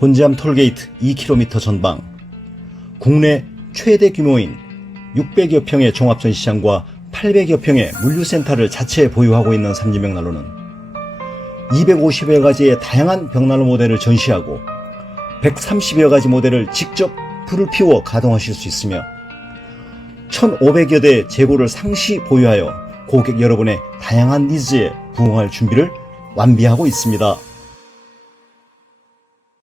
곤지암 톨게이트 2km 전방, 국내 최대 규모인 600여 평의 종합전시장과 800여 평의 물류센터를 자체에 보유하고 있는 삼진벽난로는 250여 가지의 다양한 벽난로 모델을 전시하고 130여 가지 모델을 직접 불을 피워 가동하실 수 있으며 1,500여 대의 재고를 상시 보유하여 고객 여러분의 다양한 니즈에 부응할 준비를 완비하고 있습니다.